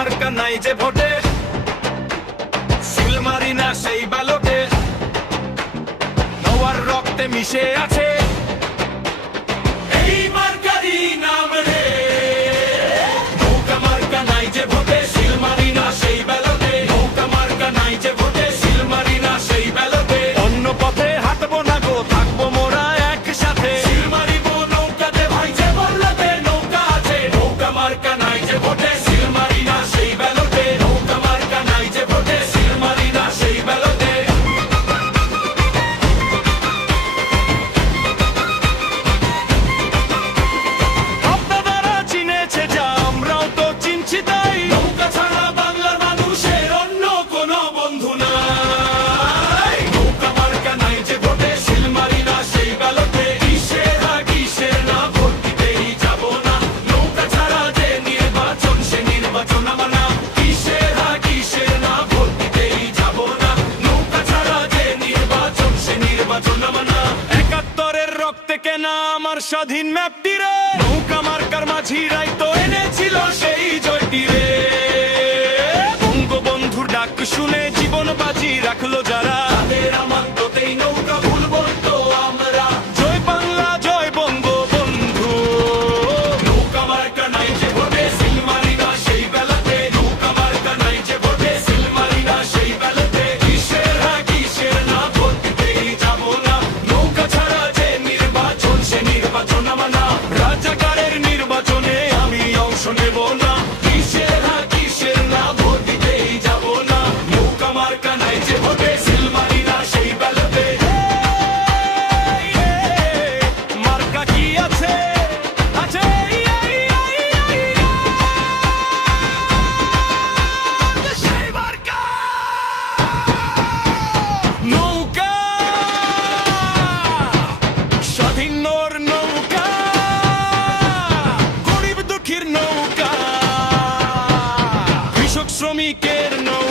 মার্কা নাই যে ভোটে, সিল মারি না সেই ব্যালটে। নওয়ার রক্তে মিশে আছে এই মার্কারি নাম রে। নৌকা মার্কা নাই যে ভোটে, সিল মারি না সেই ব্যালটে। নৌকা মার্কা নাই যে ভোটে, সিল মারি না সেই ব্যালটে। অন্য পথে হাঁটবো না গো, থাকবো মোরা একসাথে। সিল মারিব নৌকাতে ভাই যে বলতে নৌকা আছে। নৌকা মার্কা নাই যে ভোটে, সিল মারি না সেই ব্যালটে। নৌকা মার্কা নাই যে ভোটে, সিল মারি না সেই ব্যালটে। আপনারা চিনেছে যা, আমরাও তো চিনছি তাই। নৌকা ছাড়া বাংলার মানুষের অন্য কোনো বন্ধু নাই। নৌকা মার্কা নাই যে ভোটে, সিল মারি না সেই ব্যালটে। কিসের কিসের না, ভোট দিতেই যাব না। নৌকা ছাড়া যে নির্বাচন, সে নির্বাচন আমার না। কিসের কিসের না, ভোট দিতেই যাব না। নৌকা ছাড়া যে নির্বাচন, সে নির্বাচন আমার না। ৭১-এর রক্তে কেনা আমার স্বাধীন ম্যাপটি রে। নৌকা মার্কার মাঝিরাই তো এনেছিল সেই জয়টি রে। বঙ্গবন্ধুর ডাক শুনে জীবন বাজি রাখলো যারা, তাদের আমানতেই নৌকা ভুলবো তো আমরা। জয় বাংলা, জয় বঙ্গবন্ধু। নৌকা মার্কা নাই যে ভোটে, সিল মারি না সেই ব্যালটে। নৌকা মার্কা নাই যে ভোটে, সিল মারি না সেই ব্যালটে। কিসের না, ভোট দিতেই যাব না। নৌকা ছাড়া যে নির্বাচন, সে নির্বাচন আমার না। রাজাকারের নির্বাচনে আমি অংশ নেব না। কিসের না, ভোট দিতেই যাব না। নৌকা মার্কা নাই যে ভোটে, সিল মারি না সেই ব্যালটে। মার্কা কি আছে, আছে সেই মার্কা। নৌকা স্বাধীন নৌকা, গরিব দুঃখীর নৌকা, কৃষক শ্রমিকের নৌকা।